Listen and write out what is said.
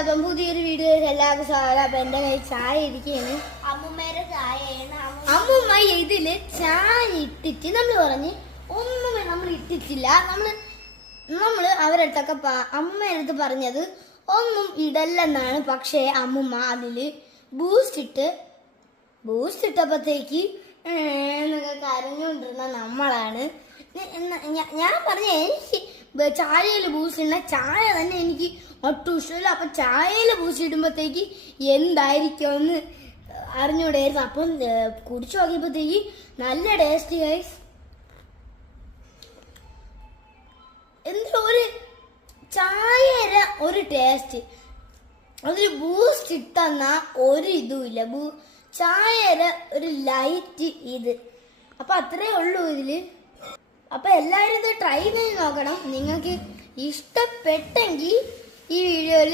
അപ്പം പുതിയൊരു വീഡിയോയിൽ എല്ലാവർക്കും സ്വാഗതം. അപ്പൊ എന്റെ കയ്യിൽ ചായ ഇരിക്കുകയാണ്. അമ്മൂമ്മയുടെ ചായയാണ്. അമ്മൂമ്മ ഇതില് ചായ ഇട്ടിട്ട് നമ്മൾ പറഞ്ഞ് ഒന്നും നമ്മൾ ഇട്ടിട്ടില്ല. നമ്മള് അവരടുത്തൊക്കെ അമ്മയുടെ അടുത്ത് പറഞ്ഞത് ഒന്നും ഇടല്ലെന്നാണ്. പക്ഷേ അമ്മൂമ്മ അതില് ബൂസ്റ്റ് ഇട്ടപ്പോഴത്തേക്ക് എന്നൊക്കെ കരഞ്ഞുകൊണ്ടിരുന്ന നമ്മളാണ്. ഞാൻ പറഞ്ഞ എനിക്ക് ചായയിൽ ബൂസ്റ്റ് ഇടണ ചായ തന്നെ എനിക്ക് ഒട്ടും ഇഷ്ടമില്ല. അപ്പൊ ചായയിൽ ബൂസ്റ്റ് ഇടുമ്പോഴത്തേക്ക് എന്തായിരിക്കുമെന്ന് അറിഞ്ഞൂടായിരുന്നു. അപ്പം കുടിച്ചു നോക്കിയപ്പോഴത്തേക്ക് നല്ല ടേസ്റ്റ് ഗൈസ്. എന്താ ഒരു ചായയുടെ ഒരു ടേസ്റ്റ്, അതിൽ ബൂസ്റ്റ് ഇട്ടെന്ന ഒരു ഇതുമില്ല. ചായയുടെ ഒരു ലൈറ്റ് ഇത്. അപ്പൊ അത്രേ ഉള്ളൂ ഇതില്. അപ്പൊ എല്ലാവരും ഇത് ട്രൈ ചെയ്ത് നോക്കണം. നിങ്ങൾക്ക് ഇഷ്ടപ്പെട്ടെങ്കിൽ ഈ വീഡിയോയിൽ